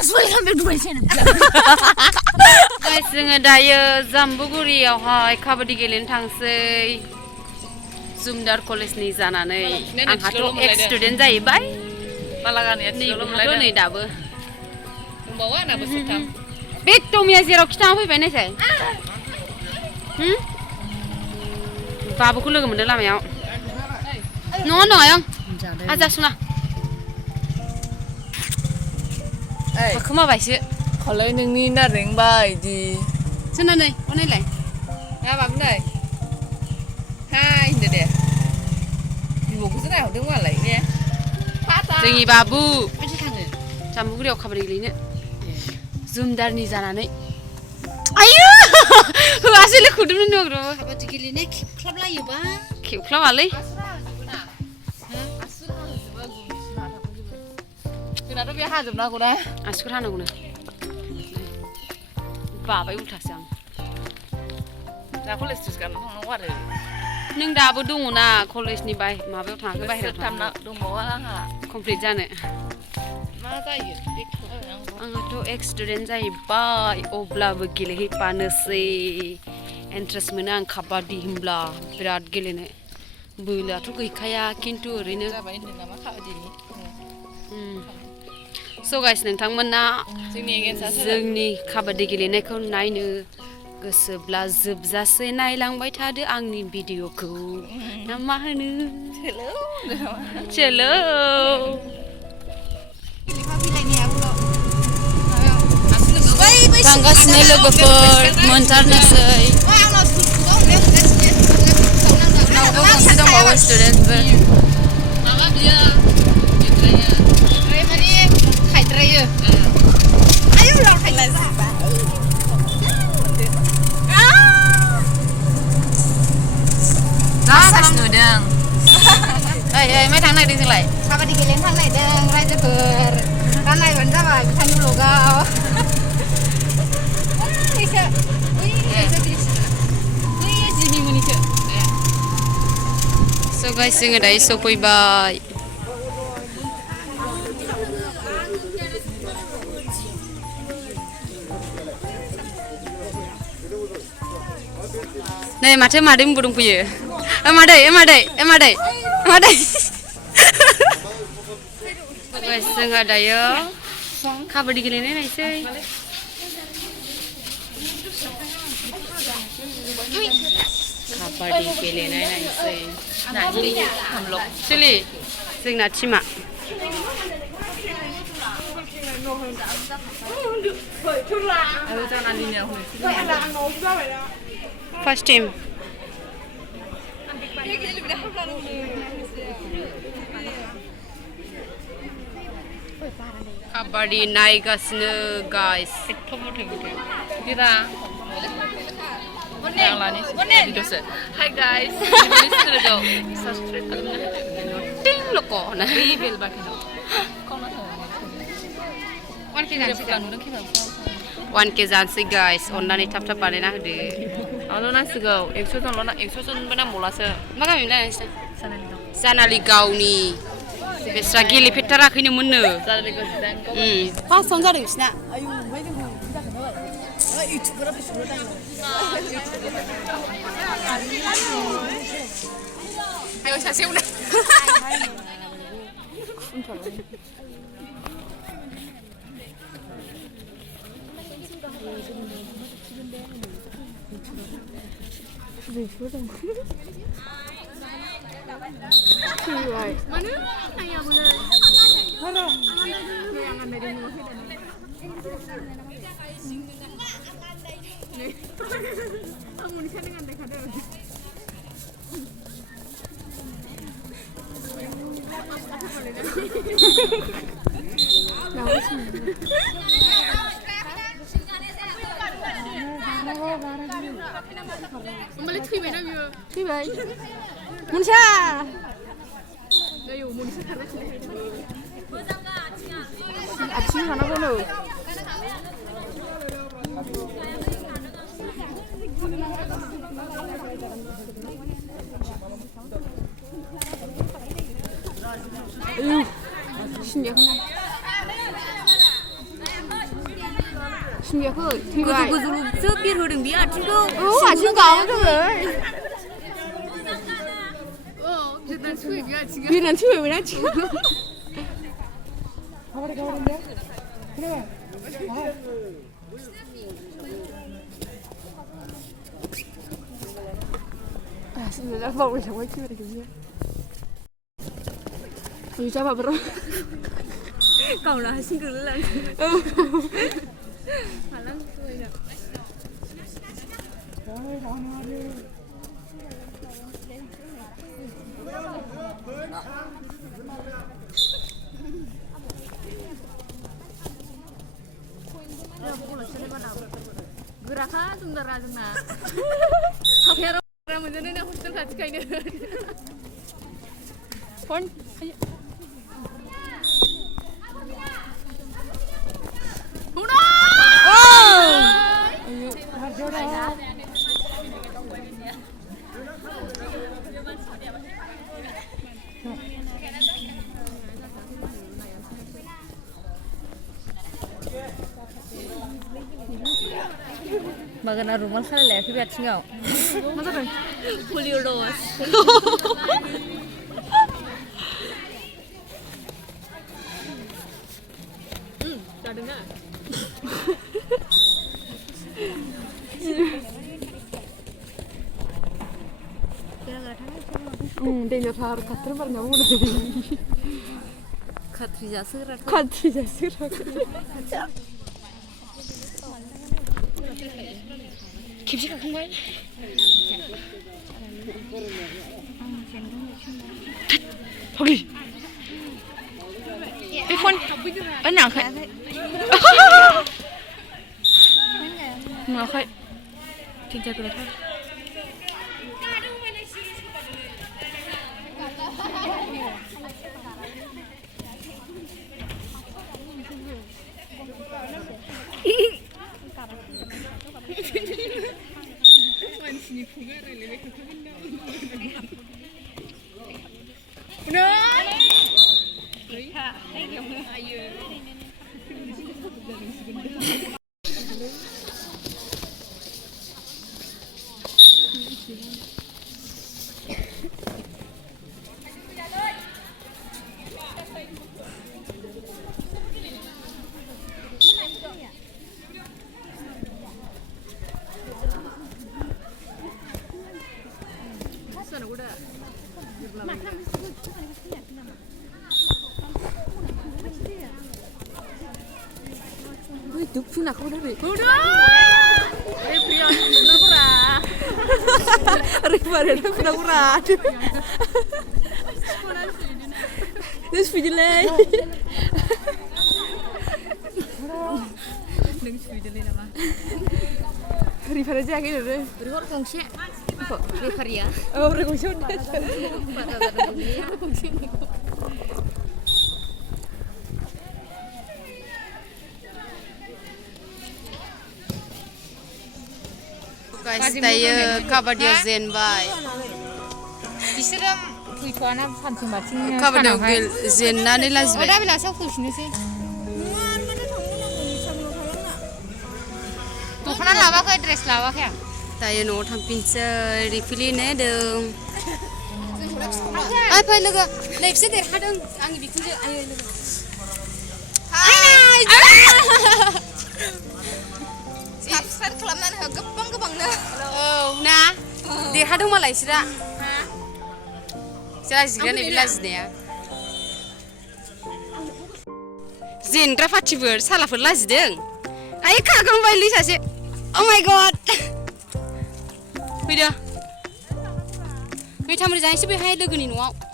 Guys, जोङो दायो जाम्बुगुरियावहाय काबादि गेलेनो थांसै जुमदार कलेजनि जानानै आंहाथ' एक्स स्टुडेन्ट जाहैबाय नै दाबो दंबावो आंना बोसोरथाम बे टमिया जेराव खिथाना फैबाय नायसाय बाबुखौ लोगो मोनदों लामायाव न'आव दङ आजासुना थाखोमाबायसो खलाय नोंनि नारें बायदि सोना नै बनायलाय मा बाबु नै हाय होनदो दे बिबौखौसो नायहरदों मालाय ने जोंनि बाबु जाम्बुगुरियाव काबादि गेलेनो जुमदारनि जानानै आयु होआसै लोखौदोंनो नग्रो काबादि गेलेनाय खेबख्लाबलायोबा खेबख्लाबालै जोंनाथ' बे हाजोबनांगौना आसिखौ हानांगौनो बाबाय उल्थासो आं दा कलेज ड्रेस गाननानै थांनांगौ आरो नों दाबो दङना कलेजनि माबायाव थाङाखै बाहेरायाव बोसोरथाम दंबावो आंहा कमप्लिट जानो मा जायो आंहाथ' एक्स स्टुडेन्ट जाहैबाय अब्लाबो गेलेहैफानोसै इन्ट्रेस्ट मोनो आं काबादि होनब्ला बिराद गेलेनो बोलोआथ' गैखाया खिन्थु ओरैनो स' गाइस नोंथांमोना जोंनि काबादि गेलेनायखौ नायनो गोसोब्ला जोबजासे नायलांबाय थादो आंनि भिडिअखौ ना मा होनो चलो थांगासिनो लोगोफोर मोनथारनोसै उनावबो गंसे दंबावो स्टुडेन्टफोर माबा बियो माने खायद्रायो आयु उनाव खायला जाबाय नुदों ओइ मा थांनो नागिरदों जोंलाय काबादि गेलेनो थांनो नागिरदों रायजोफोर दा नायबानो जाबाय बिथांनि ब्लगाव स' गाइस जोङो दायो सफैबाय नै माथो मादै मुबो दंफैयो मादै जोंहा दायो काबादि गेलेनाय नायसै काबादि गेलेनाय नायसै सिलि जोंना टिमा फार्स्ट टिम काबादि नायगासिनो guys Hi guys, subscribe ting loko na bell button. 1K जानोसै गाइस अननानै थाब थाब बानायना होदो आंल' नांसिगौ 100 जनल' 100 जनबो नांबावलासो मा गामिमोनलाय नोंसिना जानालि गावनि बेस्रा गेलेफेरथाराखैनोमोननो फार्स्टआवनो जादों बिसिना आयु ओमफ्राय जोंखौ जाखोना इउटुबफोरा बेसेबां आयौ सासे उनाव होमबालाय थैबायना बियो थैबाय मोनसा मोनसा खारगासिनो आथिं हानांगौनो 신기하구나 थुंगायाखै थैबाय गोजौसो बिरहोदों बे आथिंखौ आथिं गावदोंलै बिरनानै थैबायमोन आथिंखौ Sudah bawa sama kiri dia. Bisa apa bro? Kau lah single lah. Malam tu ya. Gerakan sudah rajana. Hampir orang menjadi nak hostel hati kayaknya. Pon. Magana rumal kali lah, kita tinggal. Masa kan? Polio dos. Dah dengar. Dia nak khater bernyam mulai. Khatri jasir. Kipsi kakak main. Pergi. Phone. Nak kan? Nak kan? Tinggal tu lah. Itu pun aku dah Bodo! Reprian, pura-pura. Reprian, pura-pura. Terus video lagi. Dengan video lagi nama. Reprian aja yang ini deh. Reprian kongsi. Reprian ya? Oh, reprian kongsi. Guys, tayo kabadiyo jenbysw. Bisoram fैथ'आना सानथिं बाथिं kabadiyo jennaनै लाजिबाय. दा बेलासियाव फैफिनोसै. दख'ना लाबाखै dress लाबाखै आं. Tayo न'आव थांफिनसै रिफिलिनो होदों. Ay fै लोगो नै बिसोर देरहादों आंनि बिखुनजो आयै लोगो. Hai. Subscribe खालामनानै हो गोबांनो. औ ना देरहादों मालाय बिसोरा. Sila जिरायनाय बे लाजिनाया. जेनग्रा पार्टिफोर सालाफोर लाजिदों. आइ खारगोनबायलै सासे. Oh my god. फैदो। मैथा मुरि जाहैसै बेहाय लोगोनि न'आव.